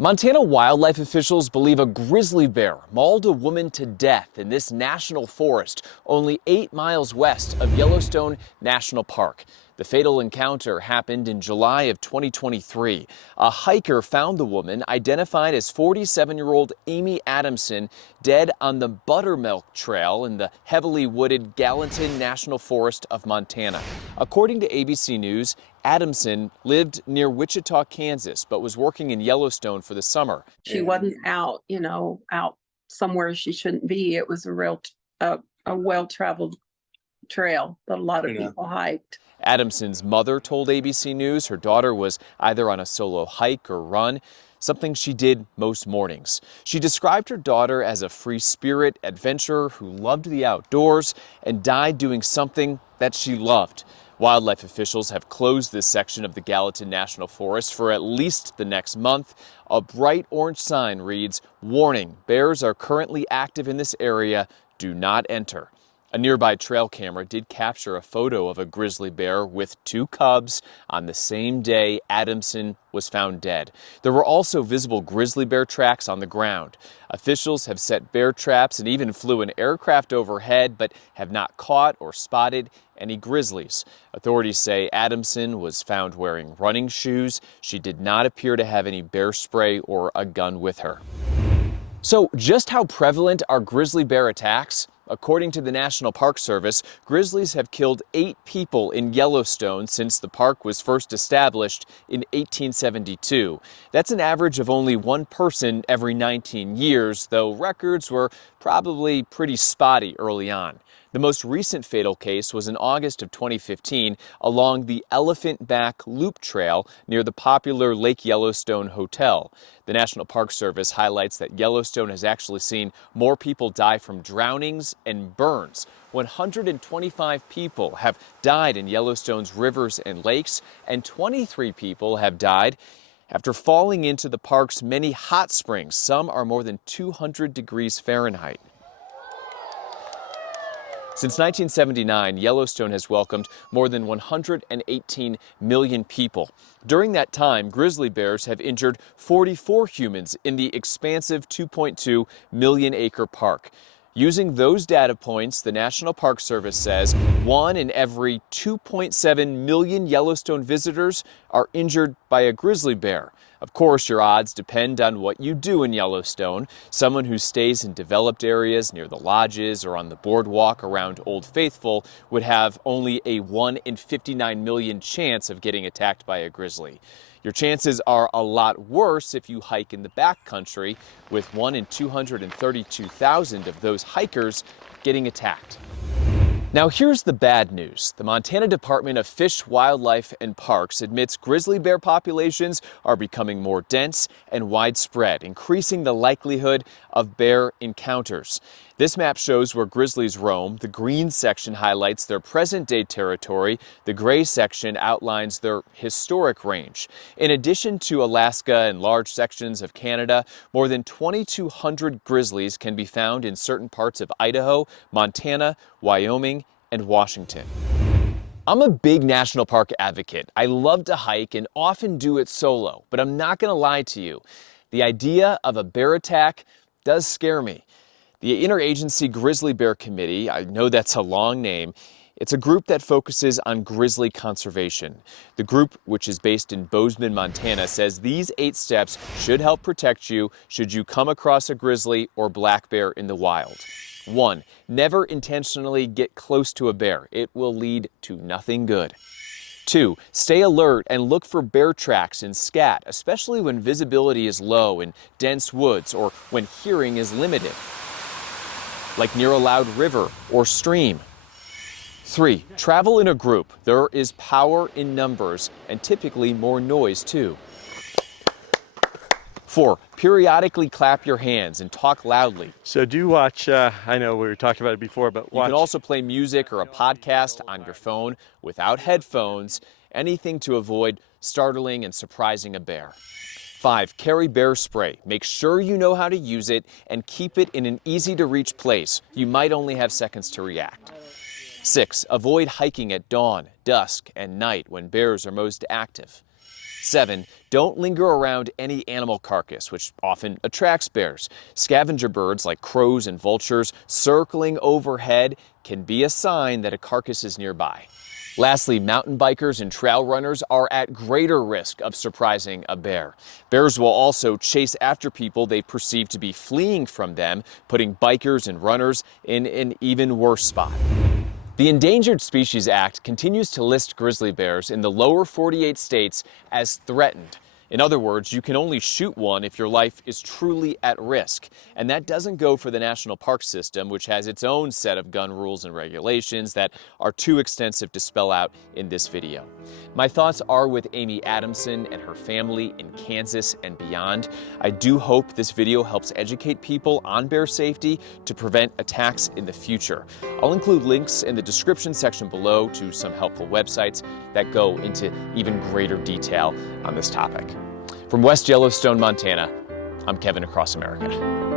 Montana wildlife officials believe a grizzly bear mauled a woman to death in this national forest only 8 miles west of Yellowstone National Park. The fatal encounter happened in July of 2023. A hiker found the woman, identified as 47-year-old Amie Adamson, dead on the Buttermilk Trail in the heavily wooded Gallatin National Forest of Montana. According to ABC News, Adamson lived near Wichita, Kansas, but was working in Yellowstone for the summer. She wasn't out, out somewhere she shouldn't be. It was a well-traveled trail that a lot of people hiked. Adamson's mother told ABC News her daughter was either on a solo hike or run, something she did most mornings. She described her daughter as a free spirit adventurer who loved the outdoors and died doing something that she loved. Wildlife officials have closed this section of the Gallatin National Forest for at least the next month. A bright orange sign reads, "Warning, bears are currently active in this area. Do not enter." A nearby trail camera did capture a photo of a grizzly bear with 2 cubs on the same day Adamson was found dead. There were also visible grizzly bear tracks on the ground. Officials have set bear traps and even flew an aircraft overhead, but have not caught or spotted any grizzlies. Authorities say Adamson was found wearing running shoes. She did not appear to have any bear spray or a gun with her. So just how prevalent are grizzly bear attacks? According to the National Park Service, grizzlies have killed 8 people in Yellowstone since the park was first established in 1872. That's an average of only 1 person every 19 years, though records were probably pretty spotty early on. The most recent fatal case was in August of 2015 along the Elephant Back Loop Trail near the popular Lake Yellowstone Hotel. The National Park Service highlights that Yellowstone has actually seen more people die from drownings and burns. 125 people have died in Yellowstone's rivers and lakes, and 23 people have died after falling into the park's many hot springs. Some are more than 200 degrees Fahrenheit. Since 1979, Yellowstone has welcomed more than 118 million people. During that time, grizzly bears have injured 44 humans in the expansive 2.2 million acre park. Using those data points, the National Park Service says 1 in every 2.7 million Yellowstone visitors are injured by a grizzly bear. Of course, your odds depend on what you do in Yellowstone. Someone who stays in developed areas near the lodges or on the boardwalk around Old Faithful would have only a 1 in 59 million chance of getting attacked by a grizzly. Your chances are a lot worse if you hike in the backcountry, with 1 in 232,000 of those hikers getting attacked. Now here's the bad news. The Montana Department of Fish, Wildlife, and Parks admits grizzly bear populations are becoming more dense and widespread, increasing the likelihood of bear encounters. This map shows where grizzlies roam. The green section highlights their present-day territory. The gray section outlines their historic range. In addition to Alaska and large sections of Canada, more than 2,200 grizzlies can be found in certain parts of Idaho, Montana, Wyoming, and Washington. I'm a big national park advocate. I love to hike and often do it solo, but I'm not going to lie to you. The idea of a bear attack does scare me. The Interagency Grizzly Bear Committee, I know that's a long name, it's a group that focuses on grizzly conservation. The group, which is based in Bozeman, Montana, says these 8 steps should help protect you should you come across a grizzly or black bear in the wild. 1. Never intentionally get close to a bear. It will lead to nothing good. 2. Stay alert and look for bear tracks and scat, especially when visibility is low in dense woods or when hearing is limited, like near a loud river or stream. 3. Travel in a group. There is power in numbers and typically more noise too. 4. Periodically clap your hands and talk loudly. So do watch, I know we were talking about it before, but watch. You can also play music or a podcast on your phone without headphones, anything to avoid startling and surprising a bear. 5. Carry bear spray. Make sure you know how to use it and keep it in an easy-to-reach place. You might only have seconds to react. 6. Avoid hiking at dawn, dusk, and night when bears are most active. 7. Don't linger around any animal carcass, which often attracts bears. Scavenger birds like crows and vultures circling overhead can be a sign that a carcass is nearby. Lastly, mountain bikers and trail runners are at greater risk of surprising a bear. Bears will also chase after people they perceive to be fleeing from them, putting bikers and runners in an even worse spot. The Endangered Species Act continues to list grizzly bears in the lower 48 states as threatened. In other words, you can only shoot one if your life is truly at risk. And that doesn't go for the national park system, which has its own set of gun rules and regulations that are too extensive to spell out in this video. My thoughts are with Amie Adamson and her family in Kansas and beyond. I do hope this video helps educate people on bear safety to prevent attacks in the future. I'll include links in the description section below to some helpful websites that go into even greater detail on this topic. From West Yellowstone, Montana, I'm Kevin across America.